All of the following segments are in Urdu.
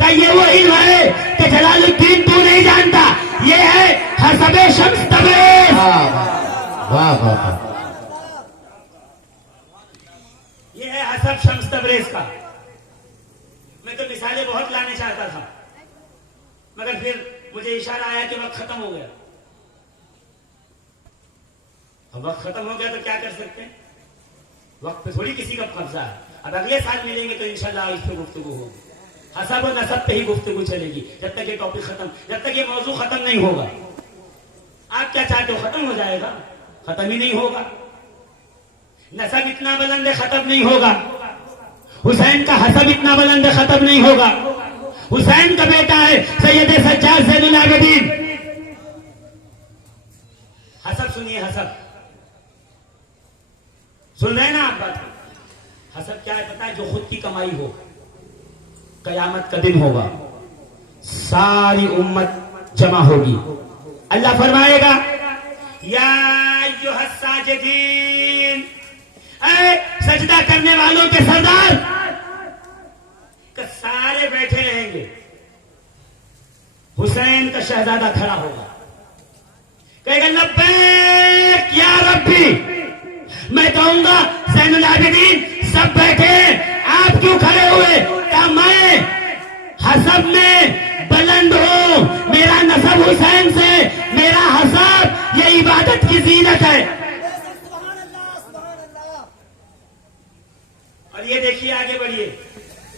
کہ یہ وہ علم ہے کہ جلال الدین تو نہیں جانتا، یہ ہے حسب شمس تبریز. واہ واہ. یہ ہے حسب شمس تبریز کا. میں تو مثالیں بہت لانے چاہتا تھا، مگر پھر مجھے اشارہ آیا کہ وقت ختم ہو گیا. اب وقت ختم ہو گیا تو کیا کر سکتے ہیں؟ وقت پہ تھوڑی کسی کا قبضہ ہے. اب اگلے سال ملیں گے تو انشاءاللہ اس پہ گفتگو ہوگی. حسب و نسب پہ ہی گفتگو چلے گی جب تک یہ ٹاپک ختم، جب تک یہ موضوع ختم نہیں ہوگا. آپ کیا چاہتے ہو ختم ہو جائے گا؟ ختم ہی نہیں ہوگا. نسب اتنا بلند ہے ختم نہیں ہوگا. حسین کا حسب اتنا بلند ہے ختم نہیں ہوگا. حسین کا بیٹا ہے سید سجاد زین العابدین. حسب سنیے، حسب سن رہے ہیں نا آپ؟ بات حسب کیا ہے پتا ہے؟ جو خود کی کمائی ہو. قیامت کا دن ہوگا، ساری امت جمع ہوگی. اللہ فرمائے گا یا ایھا الساجدین، اے سجدہ کرنے والوں کے سردار. کہ سارے بیٹھے رہیں گے. حسین کا شہزادہ کھڑا ہوگا، کہے گا لبیک یا ربی. میں کہوں گا زین العابدین سب بیٹھے، آپ کیوں کھڑے ہوئے؟ کہ میں حسب میں بلند ہوں، میرا نسب حسین سے، میرا حسب یہ عبادت کی زینت ہے. اور یہ دیکھیے آگے بڑھیے،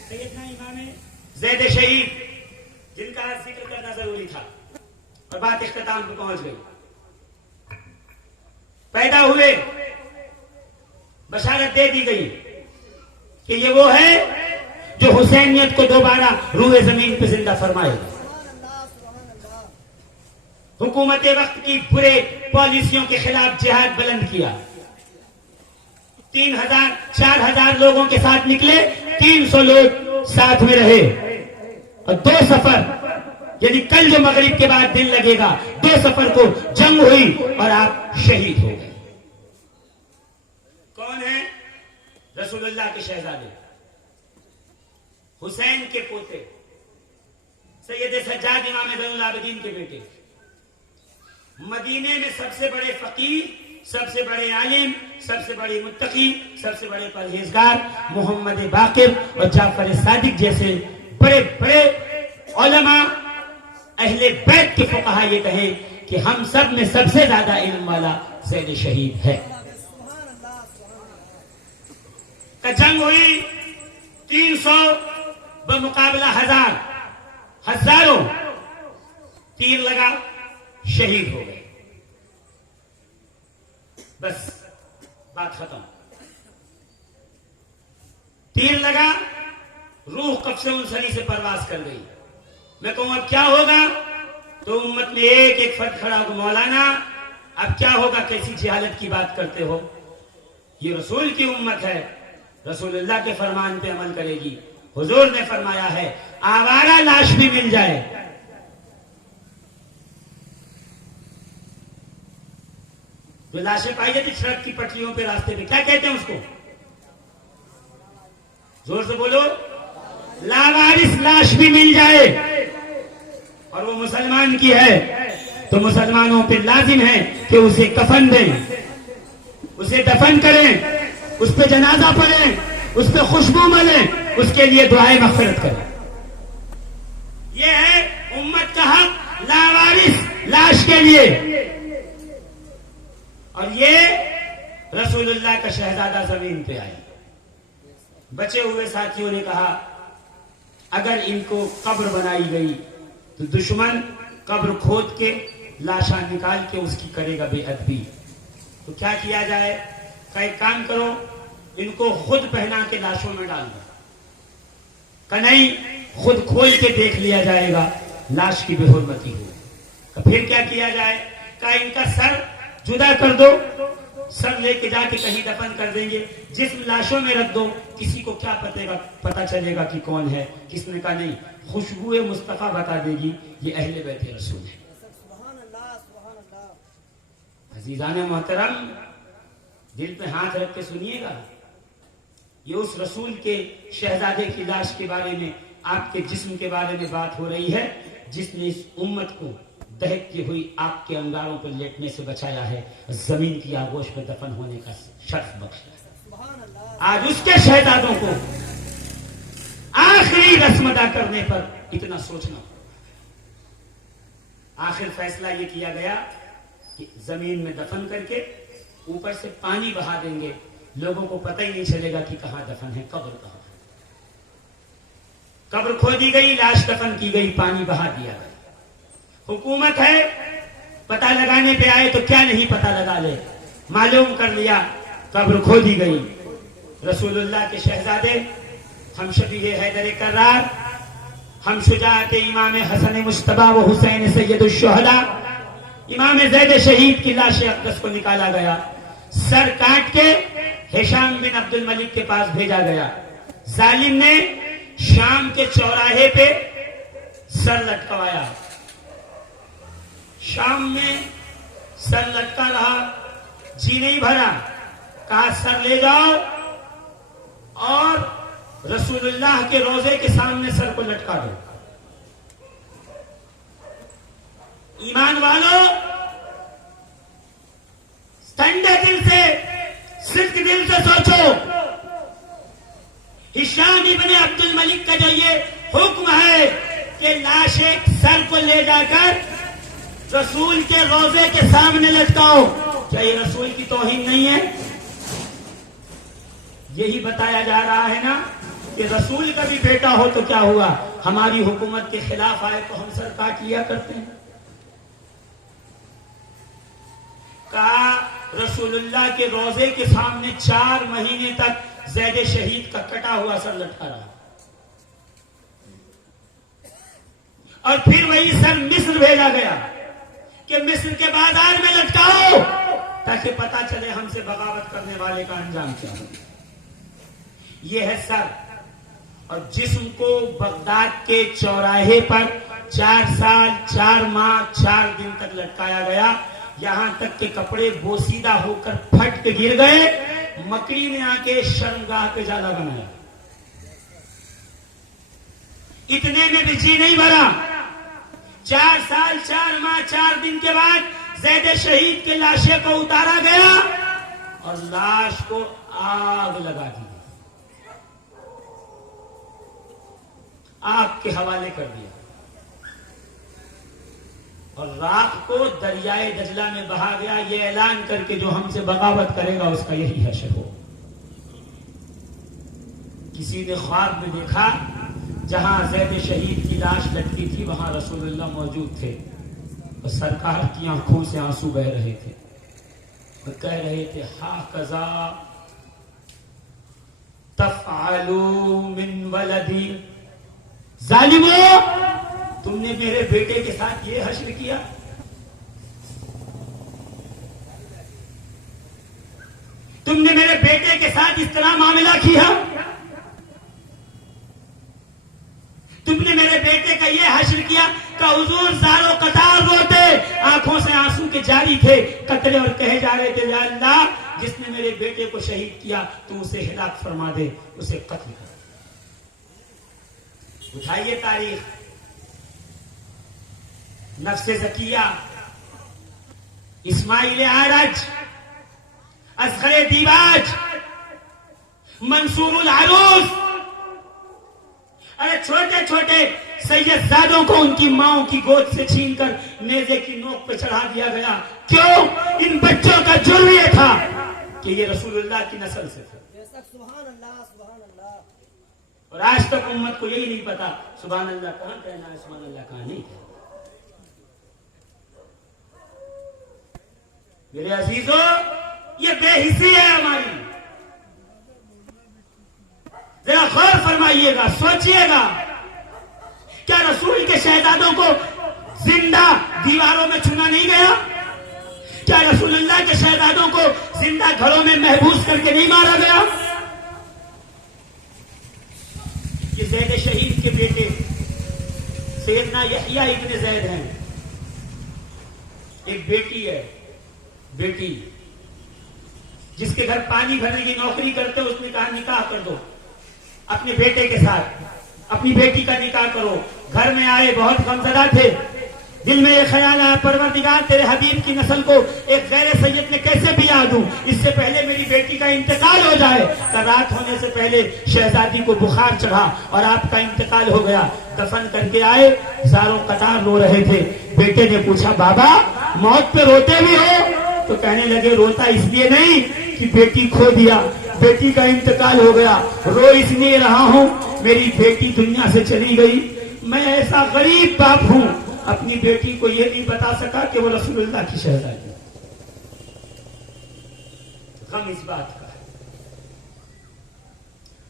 سیدنا امام زید شہید جن کا ذکر کرنا ضروری تھا اور بات اختتام پہ پہنچ گئی. پیدا ہوئے، بشارت دے دی گئی کہ یہ وہ ہے جو حسینیت کو دوبارہ روح زمین پہ زندہ فرمائے گا. حکومت وقت کی برے پالیسیوں کے خلاف جہاد بلند کیا. 3000 4000 لوگوں کے ساتھ نکلے، 300 لوگ ساتھ میں رہے. اور 2 سفر، یعنی کل جو مغرب کے بعد دن لگے گا، 2 سفر کو جنگ ہوئی اور آپ شہید ہو گئے. کون ہے؟ رسول اللہ کے شہزادے، حسین کے پوتے، سید سجاد امام زین العابدین کے بیٹے. مدینے میں سب سے بڑے فقیر، سب سے بڑے عالم، سب سے بڑے متقی، سب سے بڑے پرہیزگار محمد باقر اور جعفر صادق جیسے بڑے بڑے علماء اہل بیت کے فقہا یہ کہیں کہ ہم سب میں سب سے زیادہ علم والا زید شہید ہے. جنگ ہوئی، 300 بمقابلہ 1000، ہزاروں تیر لگا، شہید ہو گئے. بس بات ختم. تیر لگا، روح قبض انسانی سے پرواز کر گئی. میں کہوں اب کیا ہوگا تو امت میں ایک ایک فرد کھڑا ہو، مولانا اب کیا ہوگا؟ کیسی جہالت کی بات کرتے ہو؟ یہ رسول کی امت ہے، رسول اللہ کے فرمان پہ عمل کرے گی. حضور نے فرمایا ہے آوارہ لاش بھی مل جائے، جو لاشیں پائی جاتی سڑک کی پٹریوں پہ، راستے پہ، کیا کہتے ہیں اس کو؟ زور سے بولو. لاوارث لاش بھی مل جائے اور وہ مسلمان کی ہے تو مسلمانوں پہ لازم ہے کہ اسے کفن دیں، اسے دفن کریں، اس پہ جنازہ پڑھیں، اس پہ خوشبو ملیں، اس کے لیے دعائیں مغفرت کریں. یہ ہے امت کا حق لاوارث لاش کے لیے. اور یہ رسول اللہ کا شہزادہ زمین پہ آئی. بچے ہوئے ساتھیوں نے کہا اگر ان کو قبر بنائی گئی تو دشمن قبر کھود کے لاشاں نکال کے اس کی کرے گا بے ادبی. تو کیا کیا جائے؟ کہ ایک کام کرو، ان کو خود پہنا کے لاشوں میں ڈال دو. کہ نہیں، خود کھول کے دیکھ لیا جائے گا، لاش کی بے حرمتی ہو. کہ پھر کیا کیا جائے؟ کہ ان کا سر جدا کر دو، سر لے کے جا کے کہیں دفن کر دیں گے، جسم لاشوں میں رکھ دو، کسی کو کیا پتہ چلے گا کہ کون ہے. کس نے کہا نہیں، خوشبو مصطفیٰ بتا دے گی یہ اہل بیت رسول ہے. عزیزان محترم، دل پہ ہاتھ رکھ کے سنیے گا، یہ اس رسول کے شہزادے کی لاش کے بارے میں آپ کے جسم کے بارے میں بات ہو رہی ہے جس نے اس امت کو دہکتی ہوئی آگ کے انگاروں پر لیٹنے سے بچایا ہے، زمین کی آغوش میں دفن ہونے کا شرف بخشا۔ آج اس کے شہزادوں کو آخری رسم ادا کرنے پر اتنا سوچنا پڑا۔ آخر فیصلہ یہ کیا گیا کہ زمین میں دفن کر کے اوپر سے پانی بہا دیں گے، لوگوں کو پتہ ہی نہیں چلے گا کہ کہاں دفن ہے، قبر کہاں ہے۔ قبر کھودی گئی، لاش دفن کی گئی، پانی بہا دیا گیا۔ حکومت ہے، پتہ لگانے پہ آئے تو کیا نہیں پتہ لگا لے، معلوم کر لیا، قبر کھودی گئی۔ رسول اللہ کے شہزادے، ہم شبیہ حیدر کرار، ہم شجاعت امام حسن مجتبی و حسین سید الشہداء، امام زید شہید کی لاش اقدس کو نکالا گیا، سر کاٹ کے ہشام بن عبد الملک کے پاس بھیجا گیا۔ ظالم نے شام کے چوراہے پہ سر لٹکوایا، شام میں سر لٹکا رہا، جی نہیں بھرا، کہا سر لے جاؤ اور رسول اللہ کے روضے کے سامنے سر کو لٹکا دو۔ ایمان والو، ٹھنڈے دل سے، صدق دل سے سوچو، ہشام ابن عبد الملک کا جو یہ حکم ہے کہ لاش ایک سر کو لے جا کر رسول کے روضے کے سامنے لٹکاؤ، کیا یہ رسول کی توہین نہیں ہے؟ یہی بتایا جا رہا ہے نا کہ رسول کا بھی بیٹا ہو تو کیا ہوا، ہماری حکومت کے خلاف آئے تو ہم سر کاٹ لیا کرتے ہیں۔ کہا رسول اللہ کے روضے کے سامنے 4 مہینے تک زید شہید کا کٹا ہوا سر لٹکا رہا، اور پھر وہی سر مصر بھیجا گیا کہ مصر کے بازار میں لٹکاؤ تاکہ پتا چلے ہم سے بغاوت کرنے والے کا انجام کیا ہو۔ یہ ہے سر، اور جسم کو بغداد کے چوراہے پر 4 سال 4 ماہ 4 دن تک لٹکایا گیا، یہاں تک کہ کپڑے بوسیدہ ہو کر پھٹ کے گر گئے، مکڑی نے آ کے شرمگاہ پہ جالا بنایا۔ اتنے میں بھی جی نہیں بھرا، 4 سال 4 ماہ 4 دن کے بعد زید شہید کے لاشے کو اتارا گیا اور لاش کو آگ لگا دی، آگ کے حوالے کر دیا، اور راکھ کو دریائے دجلہ میں بہا گیا، یہ اعلان کر کے جو ہم سے بغاوت کرے گا اس کا یہی حشر ہو۔ کسی نے خواب میں دیکھا جہاں زید شہید کی لاش لٹکی تھی وہاں رسول اللہ موجود تھے، اور سرکار کی آنکھوں سے آنسو بہ رہے تھے، اور کہہ رہے تھے ہاکذا تفعلوا من ولدی، ظالمو تم نے میرے بیٹے کے ساتھ یہ حشر کیا۔ تم نے میرے بیٹے کے ساتھ اس طرح معاملہ کیا، تم نے میرے بیٹے کا یہ حشر کیا کہ حضور زار و قطار روتے، آنکھوں سے آنسو کے جاری تھے، قتلے اور کہے جا رہے تھے یا اللہ جس نے میرے بیٹے کو شہید کیا تو اسے ہلاک فرما دے، اسے قتل کر۔ اٹھائیے تاریخ، نفس زکیہ، اسماعیل اعرج، اصغر دیباج، منصور العروس، ارے چھوٹے چھوٹے سید زادوں کو ان کی ماؤں کی گود سے چھین کر نیزے کی نوک پہ چڑھا دیا گیا۔ کیوں؟ ان بچوں کا جرم یہ تھا کہ یہ رسول اللہ کی نسل سے تھے۔ سبحان اللہ سبحان اللہ۔ اور آج تک امت کو یہی نہیں پتا سبحان اللہ کہاں کہنا ہے، سبحان اللہ کہاں نہیں کہنا۔ میرے عزیزوں، یہ بے حسی ہے ہماری، ذرا غور فرمائیے گا، سوچئے گا، کیا رسول کے شہزادوں کو زندہ دیواروں میں چنا نہیں گیا؟ کیا رسول اللہ کے شہزادوں کو زندہ گھروں میں محبوس کر کے نہیں مارا گیا؟ یہ زید شہید کے بیٹے سیدنا یحییٰ ابن زید ہیں، ایک بیٹی ہے، بیٹی جس کے گھر پانی بھرنے کی نوکری کرتے، اس نے کہا نکاح کر دو اپنے بیٹے کے ساتھ۔ اپنی بیٹی کا نکاح کرو. گھر میں آئے بہت غمزدہ تھے. دل میں یہ خیال آیا پروردگار تیرے حبیب کی نسل کو ایک غیر سید نے کیسے بیاہ دوں, اس سے پہلے میری بیٹی کا انتقال ہو جائے. رات ہونے سے پہلے شہزادی کو بخار چڑھا اور آپ کا انتقال ہو گیا. دفن کر کے آئے, زاروں قطار رو رہے تھے. بیٹے نے پوچھا بابا موت پہ روتے بھی ہو؟ تو کہنے لگے روتا اس لیے نہیں کہ بیٹی کھو دیا, بیٹی کا انتقال ہو گیا, رو اس لیے رہا ہوں میری بیٹی دنیا سے چلی گئی. میں ایسا غریب باپ ہوں اپنی بیٹی کو یہ نہیں بتا سکا کہ وہ رسول اللہ کی شہزادی ہے. غم اس بات کا ہے.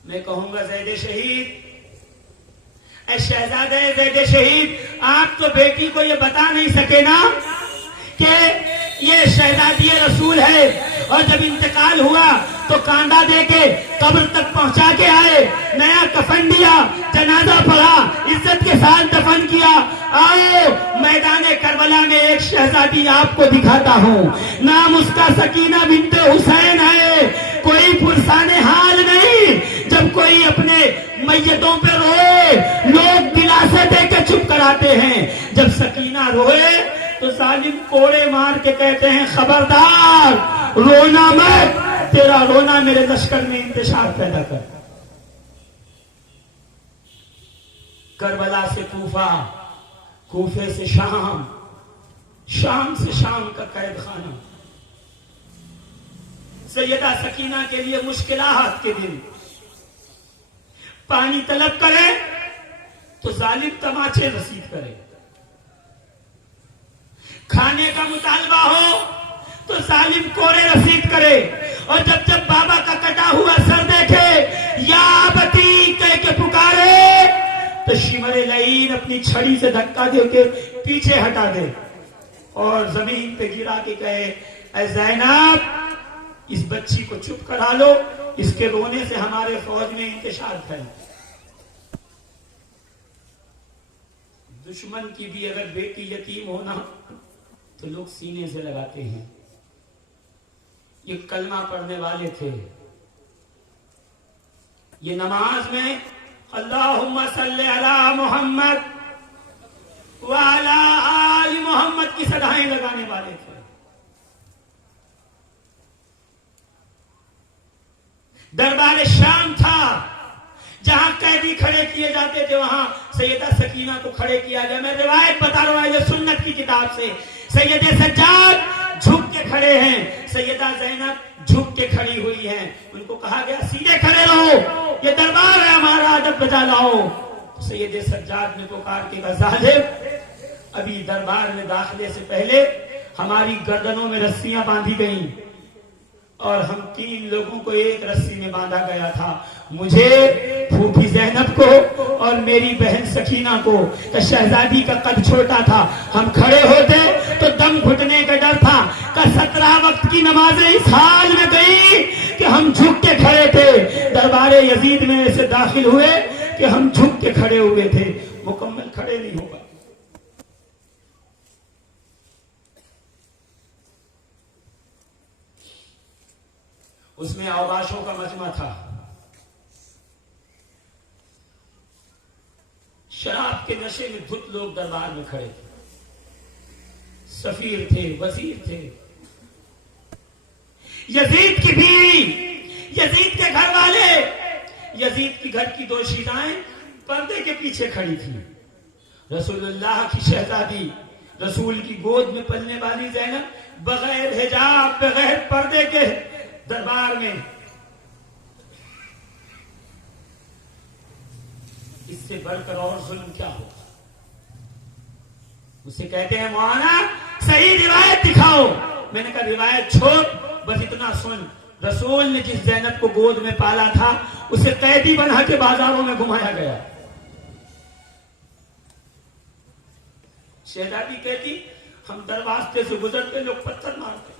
میں کہوں گا زید شہید, اے شہزادے زید شہید, آپ تو بیٹی کو یہ بتا نہیں سکے نا کہ یہ شہزادی رسول ہے, اور جب انتقال ہوا تو کانڈا دے کے قبر تک پہنچا کے آئے, نیا کفن دیا, جنازہ پڑھا, عزت کے ساتھ دفن کیا. آؤ میدان کربلا میں ایک شہزادی آپ کو دکھاتا ہوں, نام اس کا سکینہ بنت حسین ہے. کوئی پرسان حال نہیں. جب کوئی اپنے میتوں پہ روئے لوگ دلاسے دے کے چپ کراتے ہیں, جب سکینہ روئے تو ظالم کوڑے مار کے کہتے ہیں خبردار رونا مت, تیرا رونا میرے لشکر میں انتشار پیدا کر. کربلا سے کوفہ, کوفے سے شام, شام سے شام کا قید خانہ. سیدہ سکینہ کے لیے مشکلات کے دن. پانی طلب کرے تو ظالم تماچے رسید کرے, کھانے کا مطالبہ ہو تو ظالم کوڑے رسید کرے. اور جب جب بابا کا کٹا ہوا سر دیکھے یا بتی کہہ کے پکارے تو شمر لعین اپنی چھڑی سے دھکا دے کے پیچھے ہٹا دے اور زمین پہ گرا کے کہے اے زینب اس بچی کو چپ کرا لو, اس کے رونے سے ہمارے فوج میں انتشار پھیل. دشمن کی بھی اگر بیٹی یتیم ہونا تو لوگ سینے سے لگاتے ہیں. یہ کلمہ پڑھنے والے تھے, یہ نماز میں اللہم صلی علی محمد وعلی آل محمد کی صدائیں لگانے والے تھے. دربار شام تھا جہاں قیدی کھڑے کیے جاتے تھے, وہاں سیدہ سکینہ کو کھڑے کیا گیا. میں روایت بتا رہا ہوں سنت کی کتاب سے. سید سجاد جھک کے کھڑے ہیں, سیدہ زینب جھک کے کھڑی ہوئی ہیں. ان کو کہا گیا سیدھے کھڑے رہو, یہ دربار ہے ہمارا, ادب بجا لاؤ. سید سجاد نے پکار کے کہا ظالم ابھی دربار میں داخلے سے پہلے ہماری گردنوں میں رسیاں باندھی گئیں اور ہم 3 لوگوں کو ایک رسی میں باندھا گیا تھا, مجھے, پھوپھی زینب کو اور میری بہن سکینہ کو. شہزادی کا قد چھوٹا تھا, ہم کھڑے ہوتے تو دم گھٹنے کا ڈر تھا. 17 وقت کی نمازیں اس حال میں گئی کہ ہم جھک کے کھڑے تھے. دربار یزید میں ایسے داخل ہوئے کہ ہم جھک کے کھڑے ہوئے تھے, مکمل کھڑے نہیں ہوگا. اس میں اوباشوں کا مجمع تھا, شراب کے نشے میں دھت لوگ دربار میں کھڑے تھے. سفیر تھے, وزیر تھے, یزید کی بیوی, یزید کے گھر والے, یزید کی گھر کی 2 شیدائیں پردے کے پیچھے کھڑی تھی. رسول اللہ کی شہزادی, رسول کی گود میں پلنے والی زینب بغیر حجاب, بغیر پردے کے دربار میں. اس سے بڑھ کر اور ظلم کیا ہوگا؟ اسے کہتے ہیں مولانا صحیح روایت دکھاؤ. میں نے کہا روایت چھوڑ, بس اتنا سن, رسول نے جس زینب کو گود میں پالا تھا اسے قیدی بنا کے بازاروں میں گھمایا گیا. شہزادی کہتی ہم دروازے سے گزرتے لوگ پتھر مارتے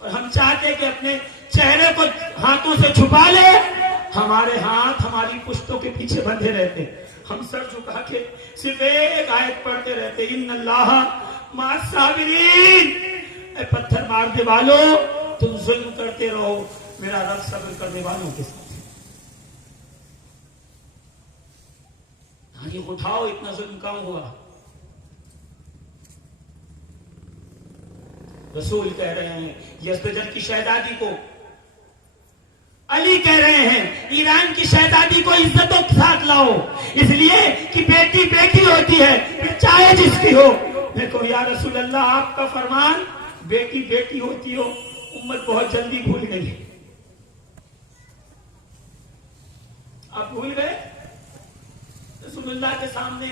اور ہم چاہتے کہ اپنے چہرے کو ہاتھوں سے چھپا لے, ہمارے ہاتھ ہماری پشتوں کے پیچھے بندھے رہتے, ہم سر جھکا کے صرف ایک آیت پڑھتے رہتے ان اللہ مع الصابرین. اے پتھر مارنے والوں تم ظلم کرتے رہو, میرا رب صبر کرنے والوں کے ساتھ. تحقیق اٹھاؤ اتنا ظلم کم ہوا. رسول کہہ رہے ہیں یزدجر کی شہزادی کو، علی کہہ رہے ہیں ایران کی شہزادی کو عزتوں کے ساتھ لاؤ، اس لیے کہ بیٹی بیٹی ہوتی ہے پھر چاہے جس کی ہو. میں کہوں یا رسول اللہ آپ کا فرمان بیٹی بیٹی ہوتی ہو امت بہت جلدی بھول گئی. آپ بھول گئے؟ رسول اللہ کے سامنے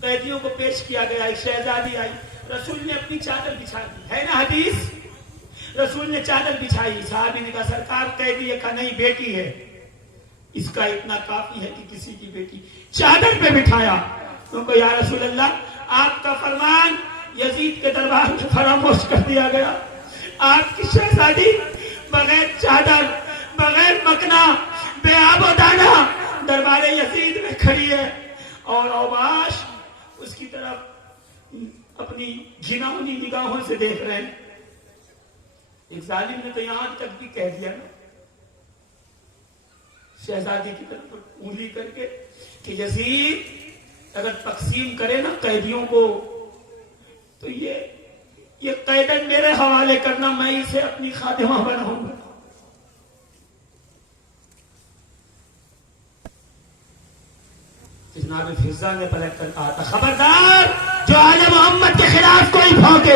قیدیوں کو پیش کیا گیا، ایک شہزادی آئی، رسول نے اپنی چادر بچھا دی، ہے نا حدیث؟ رسول نے چادر بچھائی، صحابی نے کہا سرکار قیدی ہے، کہا نہیں بیٹی ہے، اس کا اتنا کافی ہے کہ کسی کی بیٹی. چادر پہ بٹھایا ان کو، یا رسول اللہ آپ کا فرمان یزید کے دربار میں فراموش کر دیا گیا، آپ کی شہزادی بغیر چادر بغیر مکنا بے آب و دانا دربار یزید میں کھڑی ہے، اور اوباش اس کی طرف اپنی گھناؤنی نگاہوں سے دیکھ رہے ہیں. ایک ظالم نے تو یہاں تک بھی کہہ دیا نا شہزادی کی طرف انگلی کر کے کہ یزید اگر تقسیم کرے نا قیدیوں کو تو یہ قیدن میرے حوالے کرنا، میں اسے اپنی خادمہ بناؤں گا. جناب فضا نے پلٹ کر کہا تھا خبردار جو آل محمد کے خلاف کوئی بھونکے.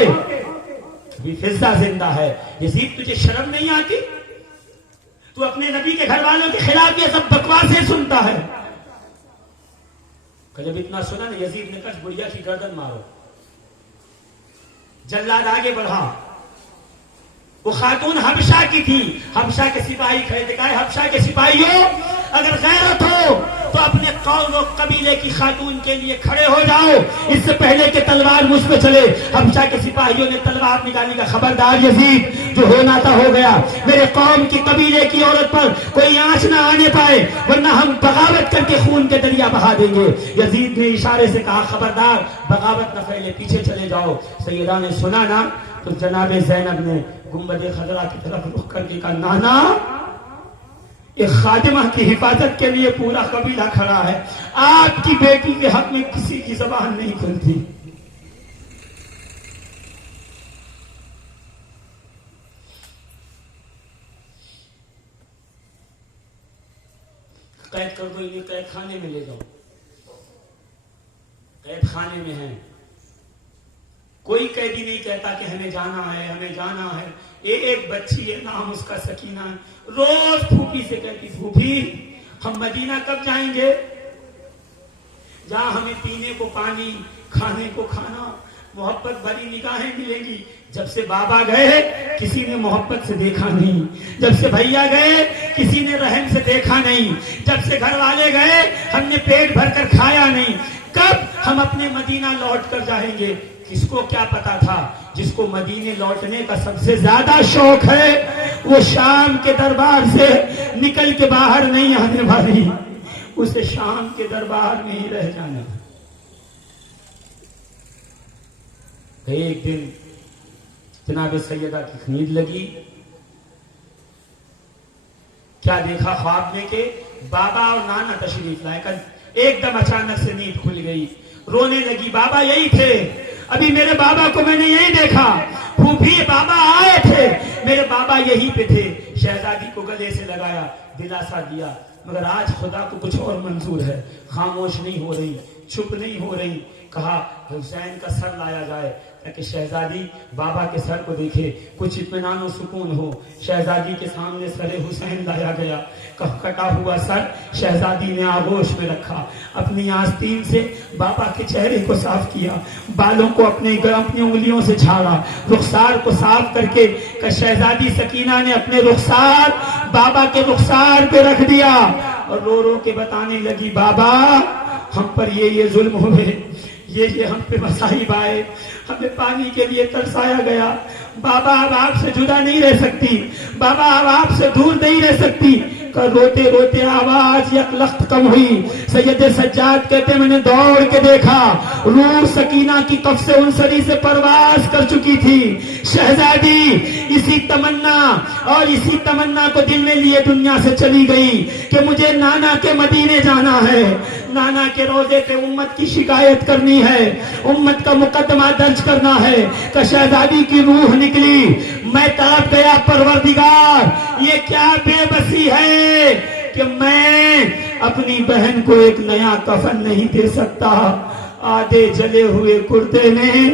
ابھی فضا زندہ ہے. یزید تجھے شرم نہیں آتی؟ تو اپنے نبی کے گھر والوں کے خلاف یہ سب بکواسیں سنتا ہے. کہ جب اتنا سنا نا یزید نے کہا بڑھیا کی گردن مارو. جلاد آگے بڑھا، وہ خاتون حبشہ کی تھی، حبشہ کے سپاہی کھڑے تھے، کہا حبشہ کے سپاہیوں اگر غیرت ہو تو اپنے قوم و قبیلے کی خاتون کے لیے کھڑے ہو جاؤ، اس سے پہلے کہ تلوار مجھ پہ چلے. حبشہ کے سپاہیوں نے تلوار نکالی کا خبردار یزید جو ہونا تھا ہو گیا، میرے قوم کی قبیلے کی عورت پر کوئی آنچ نہ آنے پائے ورنہ ہم بغاوت کر کے خون کے دریا بہا دیں گے. یزید نے اشارے سے کہا خبردار بغاوت نہ پھیلے، پیچھے چلے جاؤ. سیدہ نے سنا نا تو جناب زینب نے گنبد خضرا کی طرف رخ کر کے کہا نانا ایک خادمہ کی حفاظت کے لیے پورا قبیلہ کھڑا ہے، آپ کی بیٹی کے حق میں کسی کی زبان نہیں کھلتی. قید کر دو انہیں، قید خانے میں لے جاؤ. قید خانے میں ہیں، کوئی قیدی نہیں کہتا کہ ہمیں جانا ہے ہمیں جانا ہے. ایک بچی ہے نام اس کا سکینہ ہے، روز پھوپھی سے کہتی پھوپھی ہم مدینہ کب جائیں گے جہاں ہمیں پینے کو پانی کھانے کو کھانا محبت بھری نگاہیں ملیں گی. جب سے بابا گئے کسی نے محبت سے دیکھا نہیں، جب سے بھیا گئے کسی نے رحم سے دیکھا نہیں، جب سے گھر والے گئے ہم نے پیٹ بھر کر کھایا نہیں. کب ہم اپنے مدینہ لوٹ کر جائیں گے؟ کس کو کیا پتا تھا جس کو مدینے لوٹنے کا سب سے زیادہ شوق ہے وہ شام کے دربار سے نکل کے باہر نہیں آنے والی، اسے شام کے دربار میں ہی رہ جانا. ایک دن جناب سیدہ کی نیند لگی، کیا دیکھا خواب میں کہ بابا اور نانا تشریف لائے. ایک دم اچانک سے نیند کھل گئی، رونے لگی. بابا یہی تھے، ابھی میرے بابا کو میں نے یہی دیکھا. پھوپھی بابا آئے تھے، میرے بابا یہی پہ تھے. شہزادی کو گلے سے لگایا، دلاسا دیا، مگر آج خدا کو کچھ اور منظور ہے. خاموش نہیں ہو رہی، چپ نہیں ہو رہی. کہا حسین کا سر لایا جائے تاکہ شہزادی بابا کے سر کو دیکھے، کچھ اطمینان و سکون ہو. شہزادی کے سامنے سر حسین لایا گیا، کٹا ہوا سر شہزادی نے آغوش میں رکھا، اپنی آستین سے بابا کے چہرے کو صاف کیا، بالوں کو اپنی انگلیوں سے جھاڑا، رخسار کو صاف کر کے شہزادی سکینہ نے اپنے رخسار بابا کے رخسار پہ رکھ دیا اور رو رو کے بتانے لگی بابا ہم پر یہ ظلم ہوئے، یہ ہم پہ مصائب آئے، ہمیں پانی کے لیے ترسایا گیا. بابا اب آپ سے جدا نہیں رہ سکتی، بابا اب آپ سے دور نہیں رہ سکتی. روتے روتے آواز یک لخت کم ہوئی. سید سجاد کہتے میں نے دوڑ کے دیکھا، روح سکینہ کی قفس انصری سے پرواز کر چکی تھی. شہزادی اسی تمنا اور اسی تمنا کو دل میں لیے دنیا سے چلی گئی کہ مجھے نانا کے مدینے جانا ہے، نانا کے روضے پہ امت کی شکایت کرنی ہے، امت کا مقدمہ درج کرنا ہے کہ شہزادی کی روح نکلی، میں تڑپ گیا پروردگار یہ کیا بے بسی ہے کہ میں اپنی بہن کو ایک نیا کفن نہیں دے سکتا، آدھے جلے ہوئے کرتے میں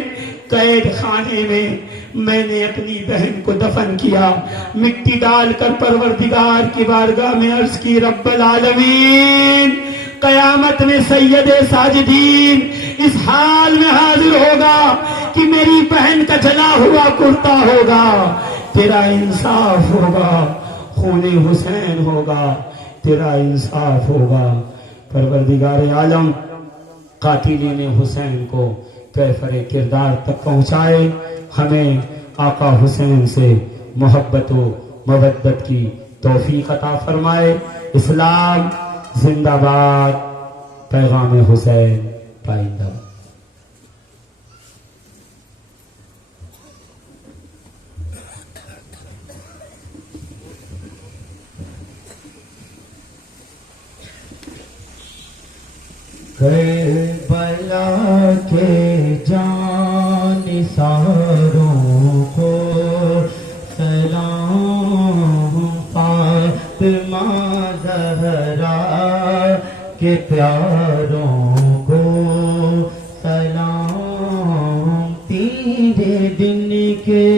قید خانے میں نے اپنی بہن کو دفن کیا، مٹی ڈال کر پروردگار کی بارگاہ میں عرض کی رب العالمین قیامت میں سید ساجدین اس حال میں حاضر ہوگا کہ میری بہن کا جلا ہوا کرتا ہوگا، تیرا انصاف ہوگا، خون حسین ہوگا، تیرا انصاف ہوگا۔ پروردگار عالم قاتلین حسین کو کیفر کردار تک پہنچائے، ہمیں آقا حسین سے محبت و مودت کی توفیق عطا فرمائے۔ اسلام زندہ باد، پیغام حسین پائندہ باد۔ کربلا کے جانثاروں کو سلام، فاطمہ زہرا کے پیاروں کو سلام، تیرے دن کے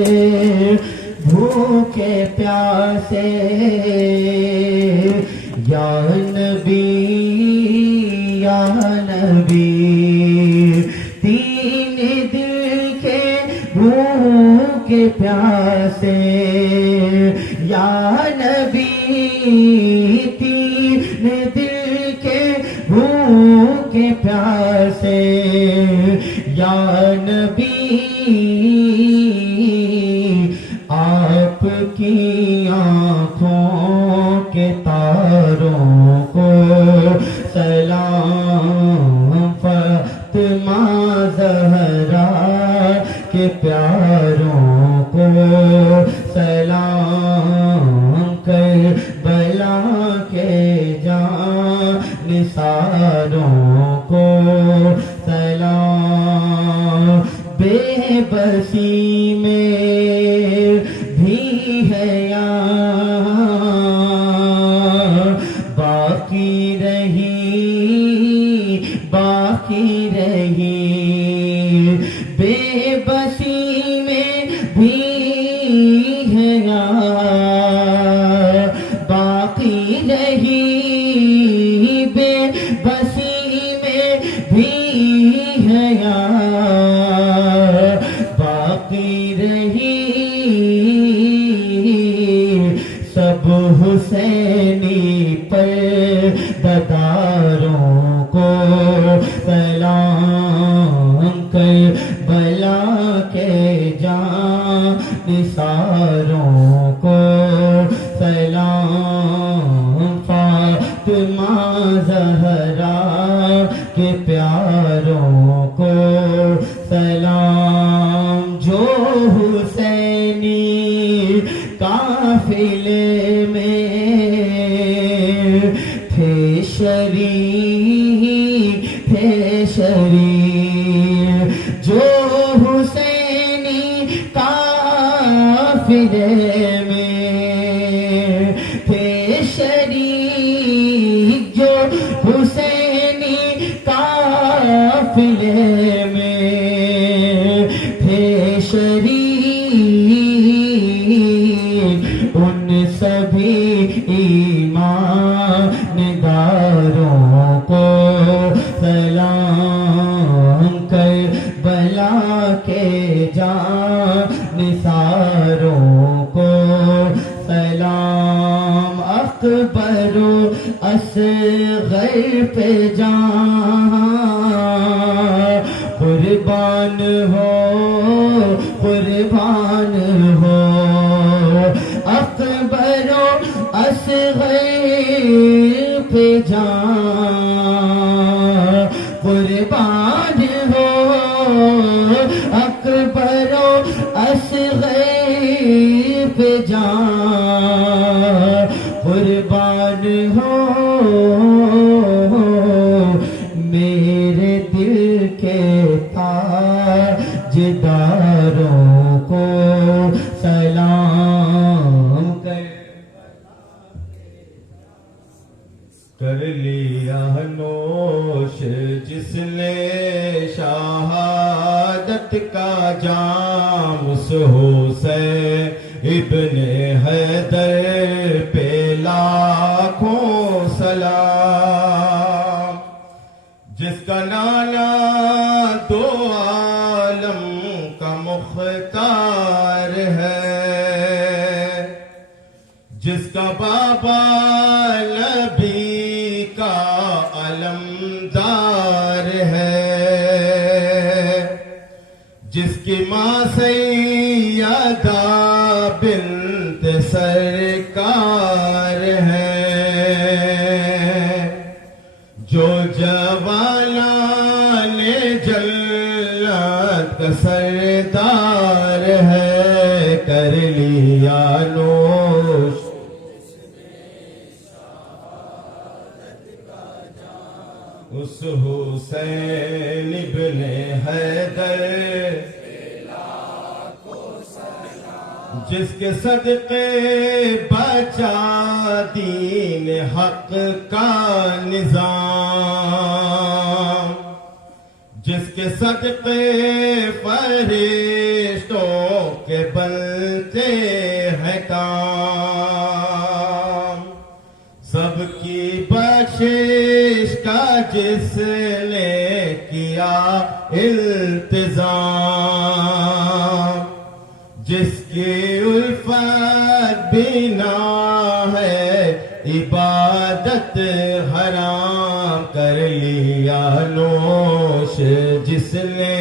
بھوکے پیاسے یا نبی یا نبی، تین دل کے بھوکے پیاسے یا نبی، تین دل کے بھوکے پیاسے یا نبی، آپ کی آنکھوں کے تاروں کو سلام، فاطمہ زہرا کے پیاروں کو سلام، کربلا کے جانثاروں کو سلام، بے بسی میں بھی ہے یہاں باقی رہی، باقی رہی، بے بسی میں بھی ہے یہاں باقی رہی، بے بسی میں بھی ہے یہاں باقی رہی، سب حسینی پر دداروں کو سلام، کربلا کے جانثاروں کو سلام، فاطمہ زہرا کے پیاروں کو سلام، جو حسینی قافلے میں تھے شریک، تھے شریک، جو حسینی قافلے میں تھے شریک، جو حسینی قافلے میں تھے شریک، ان سبھی ایمان داروں کو سلام، کربلا کے جانثاروں کو سلام، اکبر و اصغر پہ جان قربان ہو، قربان ہو، اکبر و اصغر پہ جان قربان قربان ہو اکبر و اصغر پہ جان قربان ہو میرے دل کے تاجداروں کو سلام کر لیا نوش جس نے شہادت کا جام اس حسین ابن حیدر پہ لاکھوں سلام جس کا نانا دو عالم کا مختار ہے جس کا بابا نبی کا علمدار ہے جس کی ماں سیدہ بنت سرکار ہے جو جوانان جنت کا سردار ہے کر لیا نوش اس حسین ابن حیدر جس کے صدقے بچا دین حق کا نظام جس کے صدقے فرشتوں کے بنتے ہیں کام سب کی بخشش کا جس نے کیا التزام جس کی الفت بنا ہے عبادت حرام کر لیا نوش جس نے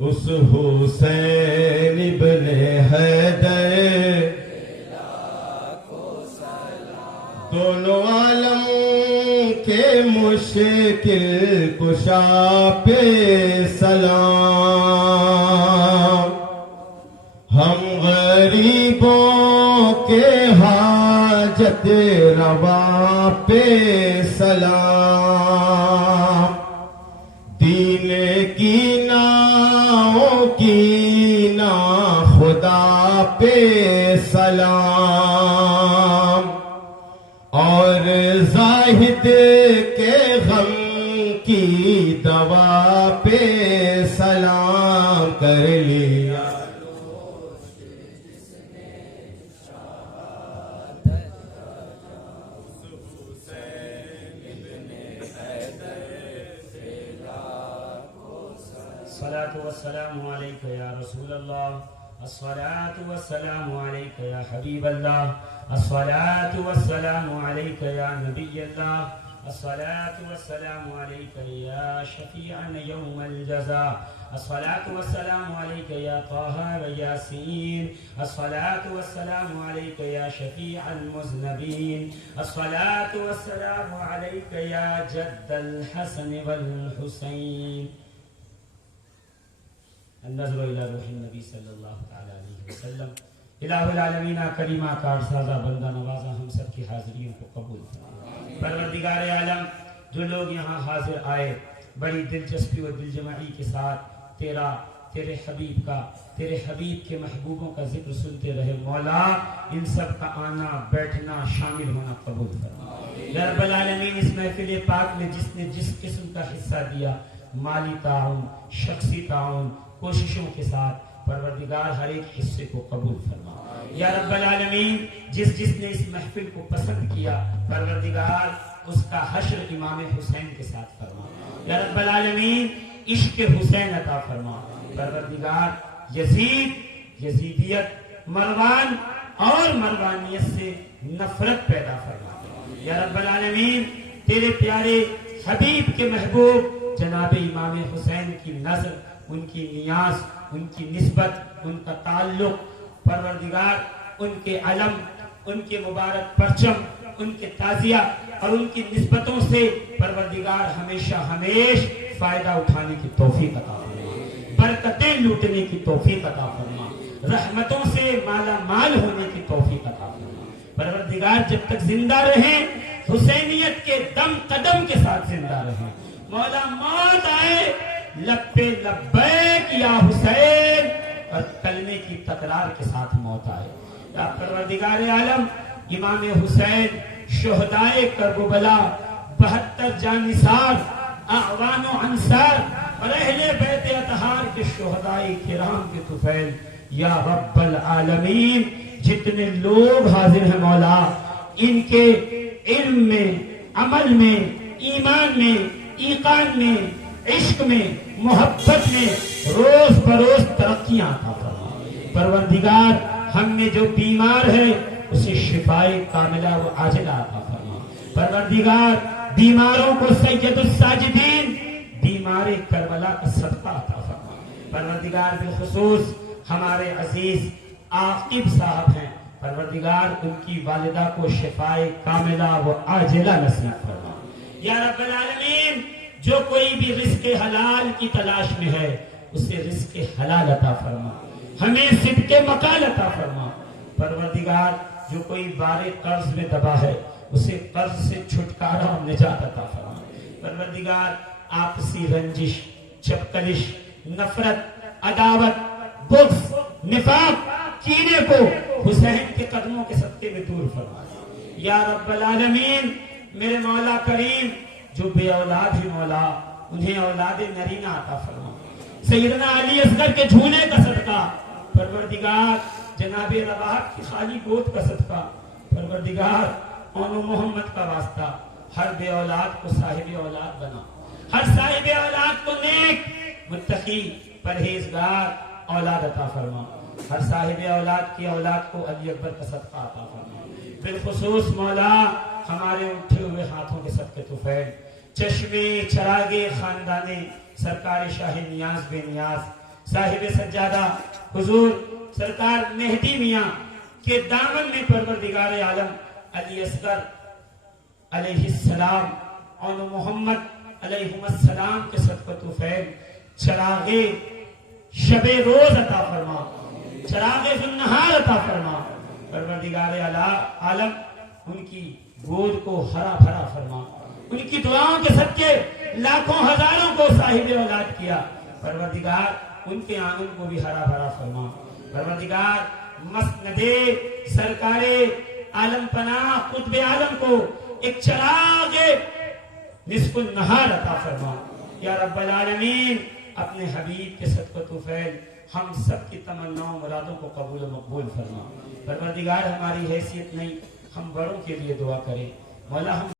اس حسین ابن حیدر دونوں عالم کے مشکل کشا پہ سلام ہم غریبوں کے حاجت روا پہ سلام دین کی ناؤں کی نا خدا پہ سلام اور زاہد کے غم کی دوا پہ سلام کر لیا الصلاة والسلام عليك يا رسول الله الصلاة والسلام عليك يا حبيب الله الصلاة والسلام عليك يا نبي الله الصلاة والسلام عليك يا شفيعنا يوم الجزاء الصلاة والسلام عليك يا طه وياسين الصلاة والسلام عليك يا شفيع المذنبين الصلاة والسلام عليك يا جد الحسن والحسين النظر الى روح النبی صلی اللہ تعالی علیہ وسلم الہ العالمین کریمہ کار سازہ بندہ نوازہ ہم سب کی حاضریوں کو قبول فرما پروردگار عالم جو لوگ یہاں حاضر آئے بڑی دلچسپی و دلجمعی کے ساتھ تیرے حبیب کے محبوبوں کا ذکر سنتے رہے مولا ان سب کا آنا بیٹھنا شامل ہونا قبول فرما یا رب العالمین اس محفل پاک میں جس نے جس قسم کا حصہ دیا مالی تعاون شخصی تعاون کوششوں کے ساتھ پروردگار ہر ایک حصے کو قبول فرما یا رب العالمین جس نے اس محفل کو پسند کیا پروردگار اس کا حشر امام حسین کے ساتھ فرما یا رب العالمین عشق حسین عطا فرما پروردگار یزیدیت مروان اور مروانیت سے نفرت پیدا فرما یا رب العالمین تیرے پیارے حبیب کے محبوب جناب امام حسین کی نظر ان کی نیاز ان کی نسبت ان کا تعلق پروردگار ان کے علم ان کے مبارک پرچم ان کے تعزیہ اور ان کی نسبتوں سے پروردگار ہمیشہ فائدہ اٹھانے کی توفیق عطا فرما، برکتیں لوٹنے کی توفیق عطا فرما، رحمتوں سے مالا مال ہونے کی توفیق عطا فرما۔ پروردگار جب تک زندہ رہیں حسینیت کے دم قدم کے ساتھ زندہ رہیں، مولا موت آئے لب پہ لبیک یا حسین اور کلمے کی تکرار کے ساتھ موت آئے۔ یا پروردگار عالم امام حسین شہدائے کربلا 72 جانثار اعوان و انصار اور اہل بیت اطہار کے شہدائے کرام کے طفیل، یا رب العالمین جتنے لوگ حاضر ہیں مولا، ان کے علم میں، عمل میں، ایمان میں، ایقان میں، عشق میں، محبت میں روز بروز ترقیاں عطا فرما۔ پروردگار ہم میں جو بیمار ہے اسے شفائے کاملہ و عاجلہ عطا فرما۔ پروردگار بیماروں کو سید الساجدین بیمار کربلا کا صدقہ عطا فرما۔ پروردگار بالخصوص ہمارے عزیز عاقب صاحب ہیں، پروردگار ان کی والدہ کو شفائے کاملہ و عاجلہ نصیب فرما۔ یا رب العالمین جو کوئی بھی رزق حلال کی تلاش میں ہے اسے رزق حلال عطا فرما، ہمیں صدق مقال عطا فرما۔ پروردگار جو کوئی بار قرض میں دبا ہے اسے قرض سے چھٹکارا اور نجات عطا فرما۔ پروردگار آپسی رنجش، چپکلش، نفرت، عداوت، بغض، نفاق، کینے کو حسین کے قدموں کے صدقے میں دور فرما۔ یا رب العالمین میرے مولا کریم جو بے اولاد ہی مولا انہیں اولاد نرینہ عطا فرما۔ سیدنا علی اصغر کے جھونے کا صدقہ، پروردگار جناب رباحت کی خالی گود کا صدقہ، پروردگار اون محمد کا واسطہ ہر بے اولاد کو صاحب اولاد بنا، ہر صاحب اولاد کو نیک متقی پرہیزگار اولاد عطا فرما، ہر صاحب اولاد کی اولاد کو علی اکبر کا صدقہ عطا فرما۔ بالخصوص مولا ہمارے اٹھے ہوئے ہاتھوں کے صدقے طفیل چشمے چراغے خاندانے سرکار شاہ نیاز بے نیاز صاحب سجادہ حضور سرکار مہدی میاں کے دامن میں پروردگار عالم علی اصغر علیہ السلام اور محمد علیہ السلام کے صدقہ طفیل چراغے شب روز عطا فرما، چراغے ذوالنہار عطا فرما۔ پروردگار عالم ان کی گود کو ہرا بھرا فرما، ان کی دعاؤں کے صدقے لاکھوں ہزاروں کو صاحب اولاد کیا، پروردگار ان کے آنگن کو بھی ہرا بھرا فرما۔ پروردگار مسند سرکار عالم پناہ قطب عالم کو ایک چراغ نصف النہار عطا فرما۔ یا رب العالمین اپنے حبیب کے صدقہ طفیل ہم سب کی تمناؤں مرادوں کو قبول و مقبول فرما۔ پروردگار ہماری حیثیت نہیں، ہم بڑوں کے لیے دعا کریں مولا، ہم